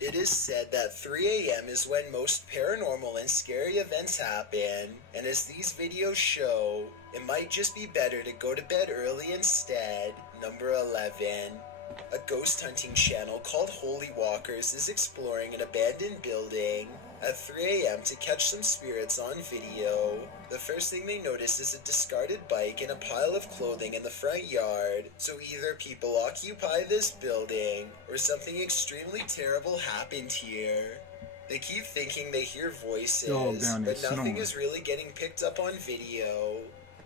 It is said that 3 a.m. is when most paranormal and scary events happen, and as these videos show, it might just be better to go to bed early instead. Number 11. A ghost hunting channel called Holy Walkers is exploring an abandoned building at 3 a.m. to catch some spirits on video. The first thing they notice is a discarded bike and a pile of clothing in the front yard. So either people occupy this building or something extremely terrible happened here. They keep thinking they hear voices, but nothing is really getting picked up on video.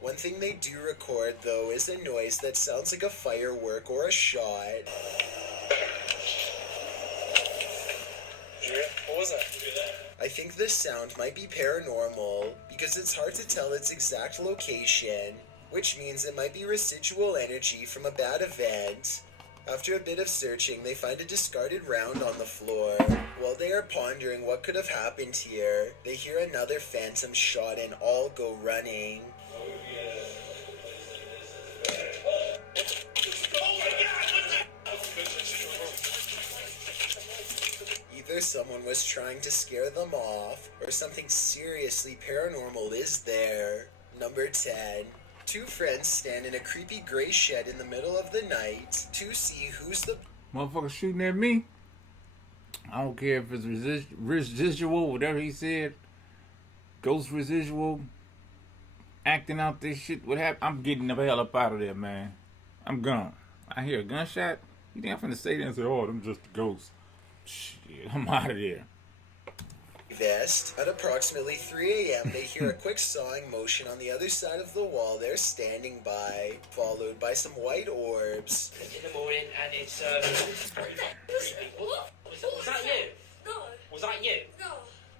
One thing they do record, though, is a noise that sounds like a firework or a shot. What was that? I think this sound might be paranormal, because it's hard to tell its exact location, which means it might be residual energy from a bad event. After a bit of searching, they find a discarded round on the floor. While they are pondering what could have happened here, they hear another phantom shot and all go running. Either someone was trying to scare them off, or something seriously paranormal is there. Number 10. Two friends stand in a creepy gray shed in the middle of the night to see who's the motherfucker shooting at me. I don't care if it's residual, whatever he said. Ghost residual. Acting out this shit. What happened? I'm getting the hell up out of there, man. I'm gone. I hear a gunshot. You think I'm finna stay there and say, oh, them just a ghost? Shit, I'm out of there. Vest. At approximately 3 a.m., they hear a quick sawing motion on the other side of the wall they're standing by, followed by some white orbs. In the morning, and it's creepy. Was that you? No. Was that you? No.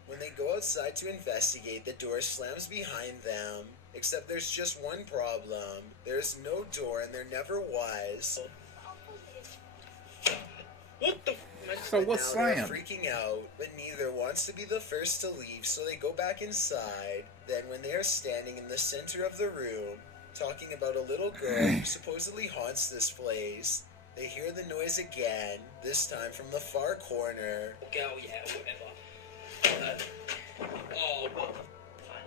When they go outside to investigate, the door slams behind them. Except there's just one problem. There's no door, and there never was. What the? So what's slammed? slammed? They're freaking out, but neither wants to be the first to leave, so they go back inside. Then when they are standing in the center of the room, talking about a little girl who supposedly haunts this place, they hear the noise again, this time from the far corner. Girl, yeah, whatever. Oh, what?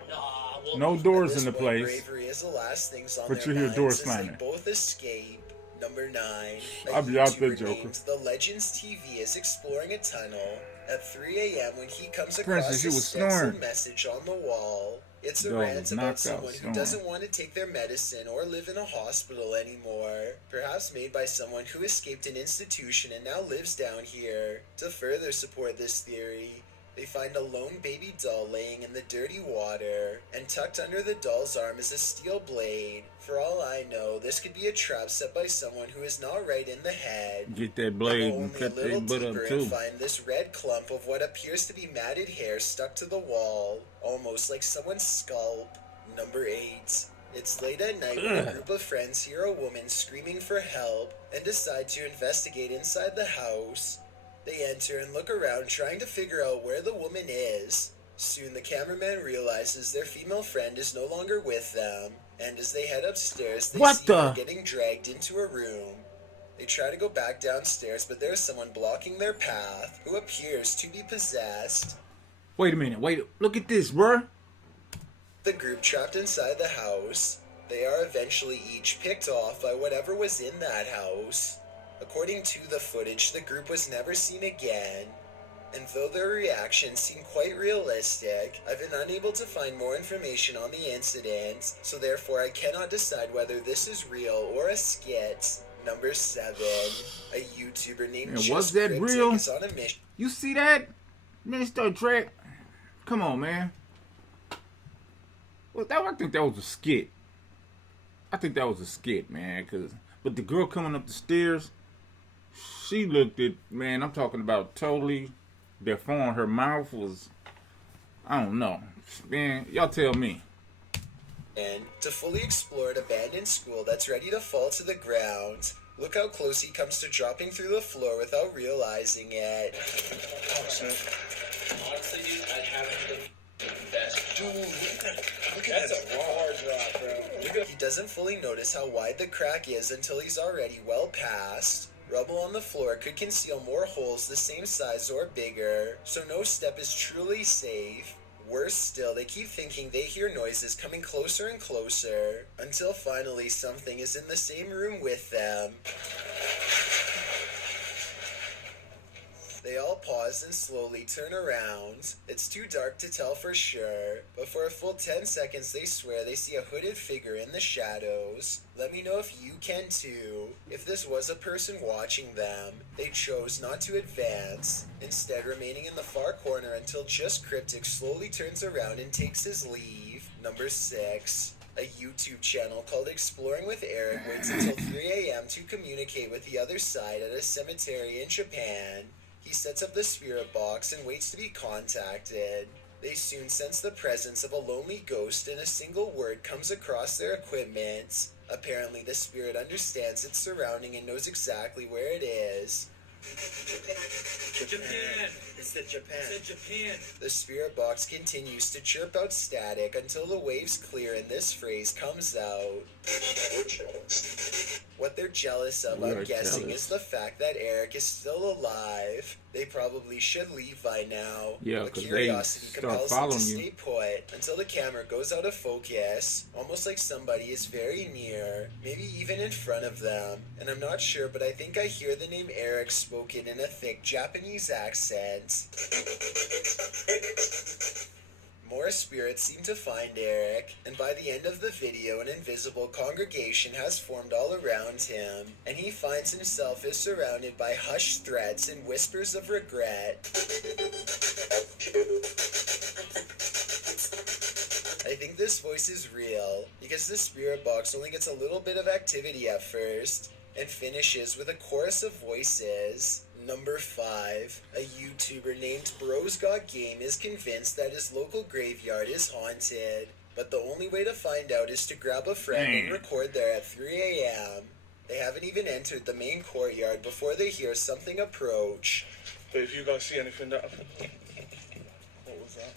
Nah, what? No doors in the At this point, place. bravery is the last things on But their you hear minds door as slamming. they both escape. Number 9. I'll be out there, YouTuber Joker. named The Legends TV is exploring a tunnel at 3 a.m. when he comes Princess, across you a was stenciled snoring. message on the wall. It's a Dog rant was about knocked out someone who snoring. doesn't want to take their medicine or live in a hospital anymore. Perhaps made by someone who escaped an institution and now lives down here. To further support this theory, they find a lone baby doll laying in the dirty water, and tucked under the doll's arm is a steel blade. For all I know, this could be a trap set by someone who is not right in the head. Get that blade Go and only a cut little that butt deeper up and too. find this red clump of what appears to be matted hair stuck to the wall, almost like someone's scalp. Number 8. It's late at night when a group of friends hear a woman screaming for help and decide to investigate inside the house. They enter and look around trying to figure out where the woman is. Soon the cameraman realizes their female friend is no longer with them, and as they head upstairs, they What see the? her getting dragged into a room. They try to go back downstairs, but there's someone blocking their path who appears to be possessed. Wait a minute. Wait. Look at this, bruh. The group trapped inside the house. They are eventually each picked off by whatever was in that house. According to the footage, the group was never seen again. And though their reactions seem quite realistic, I've been unable to find more information on the incident, so therefore I cannot decide whether this is real or a skit. Number 7. A YouTuber named Yeah, Just was that Cryptic real? is on a mission. You see that? Then they start track. Come on, man. Well, I think that was a skit. I think that was a skit, man. But the girl coming up the stairs, she looked at, man, I'm talking about totally deformed. Her mouth was, I don't know. Man, y'all tell me. And to fully explore an abandoned school that's ready to fall to the ground. Look how close he comes to dropping through the floor without realizing it. Honestly, dude, I haven't been the best. Dude, look at that. That's a hard drop, bro. Look at He doesn't fully notice how wide the crack is until he's already well past. Rubble on the floor could conceal more holes the same size or bigger, so no step is truly safe. Worse still, they keep thinking they hear noises coming closer and closer, until finally something is in the same room with them. They all pause and slowly turn around. It's too dark to tell for sure, but for a full 10 seconds they swear they see a hooded figure in the shadows. Let me know if you can too. If this was a person watching them, they chose not to advance, instead remaining in the far corner until Just Cryptic slowly turns around and takes his leave. Number 6. A YouTube channel called Exploring with Eric waits until 3 a.m. to communicate with the other side at a cemetery in Japan. He sets up the spirit box and waits to be contacted. They soon sense the presence of a lonely ghost and a single word comes across their equipment. Apparently the spirit understands its surrounding and knows exactly where it is. Japan. It said Japan. It said Japan. The spirit box continues to chirp out static until the waves clear and this phrase comes out. What they're jealous of, We I'm are guessing, jealous. is the fact that Eric is still alive. They probably should leave by now. Yeah, but 'cause they curiosity start compels them to following you. stay put until the camera goes out of focus, almost like somebody is very near, maybe even in front of them. And I'm not sure, but I think I hear the name Eric spoken in a thick Japanese accent. More spirits seem to find Eric, and by the end of the video, an invisible congregation has formed all around him, and he finds himself is surrounded by hushed threats and whispers of regret. I think this voice is real, because the spirit box only gets a little bit of activity at first, and finishes with a chorus of voices. Number 5. A YouTuber named Bros Got Game is convinced that his local graveyard is haunted, but the only way to find out is to grab a friend and record there at 3 a.m. They haven't even entered the main courtyard before they hear something approach. But if you guys see anything that... What was that?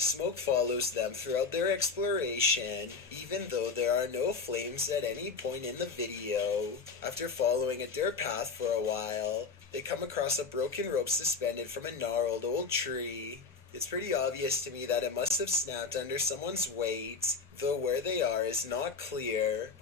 Smoke follows them throughout their exploration, even though there are no flames at any point in the video. After following a dirt path for a while, they come across a broken rope suspended from a gnarled old tree. It's pretty obvious to me that it must have snapped under someone's weight, though where they are is not clear.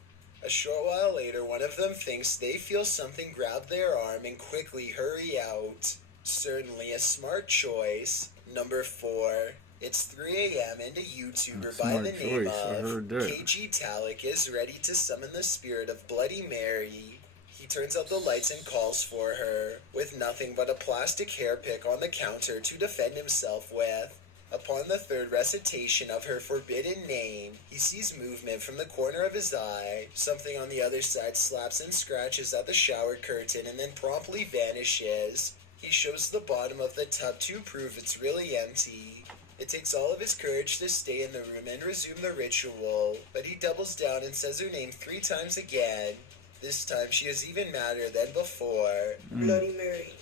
A short while later, one of them thinks they feel something grab their arm and quickly hurry out. Certainly a smart choice. Number 4. It's 3 a.m. and a YouTuber by the name of KG Talik is ready to summon the spirit of Bloody Mary. He turns out the lights and calls for her, with nothing but a plastic hair pick on the counter to defend himself with. Upon the third recitation of her forbidden name, he sees movement from the corner of his eye. Something on the other side slaps and scratches at the shower curtain and then promptly vanishes. He shows the bottom of the tub to prove it's really empty. It takes all of his courage to stay in the room and resume the ritual, but he doubles down and says her name 3 times again. This time she is even madder than before. Bloody Mary.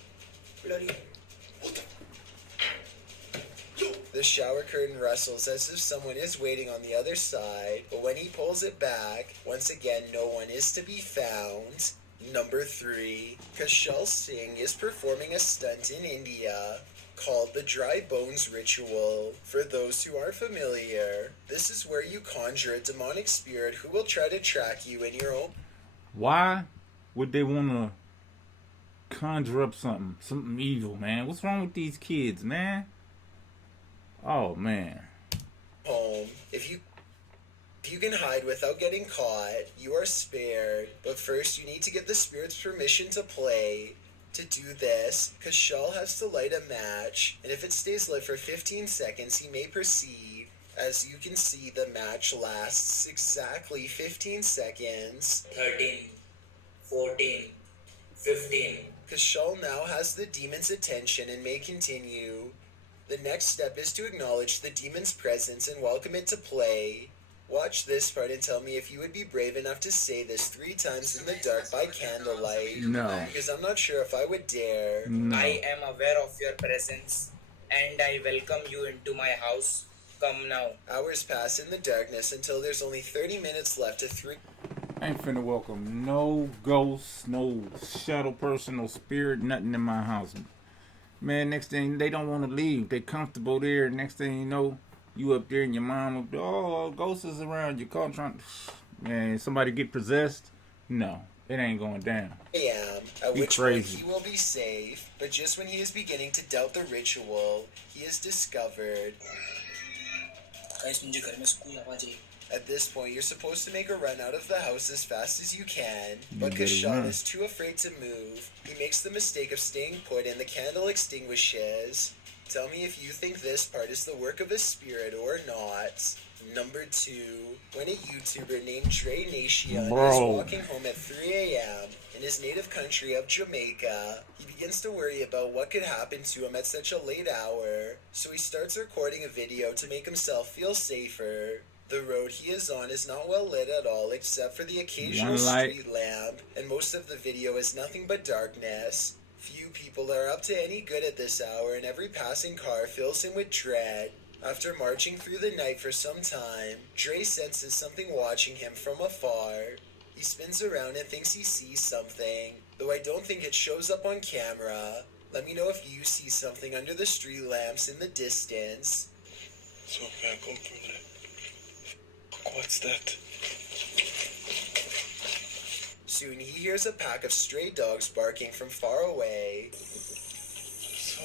Bloody. The shower curtain rustles as if someone is waiting on the other side, but when he pulls it back, once again no one is to be found. Number 3. Kushal Singh is performing a stunt in India called the Dry Bones Ritual. For those who aren't familiar, this is where you conjure a demonic spirit who will try to track you in your own... Why would they want to conjure up something evil, man? What's wrong with these kids, man? Oh, man. home. If you can hide without getting caught, you are spared. But first, you need to get the spirit's permission to play. To do this, Kushal has to light a match, and if it stays lit for 15 seconds, he may proceed. As you can see, the match lasts exactly 15 seconds. 13, 14, 15. Kushal now has the demon's attention and may continue. The next step is to acknowledge the demon's presence and welcome it to play. Watch this part and tell me if you would be brave enough to say this 3 times in the dark by candlelight. No. Because I'm not sure if I would dare. No. I am aware of your presence and I welcome you into my house. come now. Hours pass in the darkness until there's only 30 minutes left to 3. I ain't finna welcome no ghosts, no shadow person, no spirit, nothing in my house. Man, next thing, they don't want to leave. They comfortable there. Next thing you know, you up there and your mom up there, oh, ghosts is around. You call trying. Man, somebody get possessed? No, it ain't going down. a.m., at Be which crazy. point he will be safe. But just when he is beginning to doubt the ritual, he is discovered. Guys, मुझे घर में सुकून आना चाहिए. At this point, you're supposed to make a run out of the house as fast as you can, but better Kashan run. is too afraid to move. He makes the mistake of staying put and the candle extinguishes. Tell me if you think this part is the work of a spirit or not. Number 2, when a YouTuber named Dre Nation is Bro. walking home at 3 a.m. in his native country of Jamaica, he begins to worry about what could happen to him at such a late hour, so he starts recording a video to make himself feel safer. The road he is on is not well lit at all except for the occasional One light. street lamp, and most of the video is nothing but darkness. Few people are up to any good at this hour, and every passing car fills him with dread. After marching through the night for some time, Dre senses something watching him from afar. He spins around and thinks he sees something, though I don't think it shows up on camera. Let me know if you see something under the street lamps in the distance. So if I come through there. What's that? Soon he hears a pack of stray dogs barking from far away. So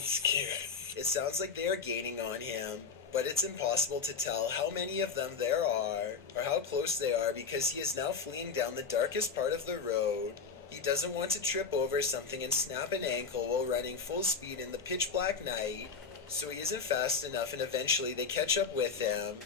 scared. It sounds like they are gaining on him, but it's impossible to tell how many of them there are, or how close they are because he is now fleeing down the darkest part of the road. He doesn't want to trip over something and snap an ankle while running full speed in the pitch black night, so he isn't fast enough and eventually they catch up with him.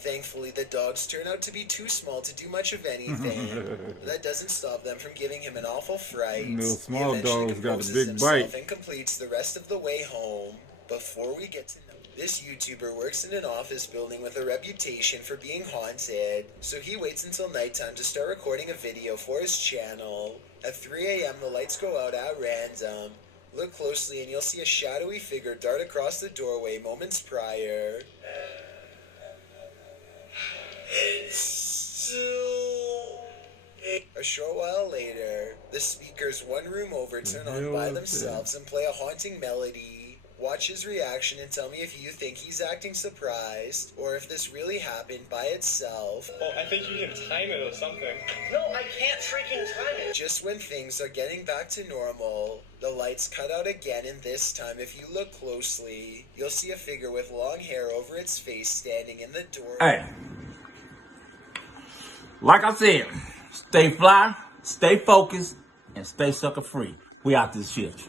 Thankfully, the dogs turn out to be too small to do much of anything. That doesn't stop them from giving him an awful fright. No, small He eventually dogs got a composes big himself bite. and completes the rest of the way home. Before we get to know this YouTuber works in an office building with a reputation for being haunted, so he waits until nighttime to start recording a video for his channel. At 3 a.m., the lights go out at random. Look closely and you'll see a shadowy figure dart across the doorway moments prior. A short while later, the speakers one room over turn on by themselves and play a haunting melody. Watch his reaction and tell me if you think he's acting surprised or if this really happened by itself. Well, I think you can time it or something. No, I can't freaking time it. Just when things are getting back to normal, the lights cut out again, and this time if you look closely, you'll see a figure with long hair over its face standing in the door. Hey, like I said, stay fly, stay focused, and stay sucker free. We out this shit.